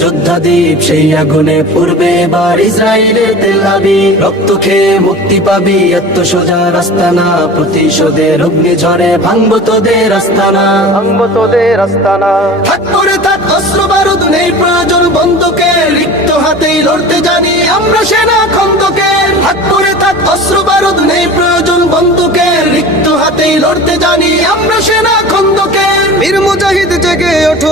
যোদ্ধা দ্বীপ সেই আগুনে পূর্বে এবার ইসরায়েলের তেলাবি রক্ত খেয়ে মুক্তি পাবি এত সোজা রাস্তা না। প্রতিশোধের অগ্নি ঝরে ভাঙবো তোদের আস্তানা। ভাঙবো তোদের আস্তানা। থাক করে থাক অস্ত্র বারুদ নেই প্রয়োজন বন্ধুকে রিক্ত হাতেই লড়তে জানি আমরা সেনা খন্দকে। থাক করে থাক অস্ত্র বারুদ নেই প্রয়োজন বন্ধুকে রিক্ত হাতেই লড়তে জানি আমরা সেনা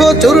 আজ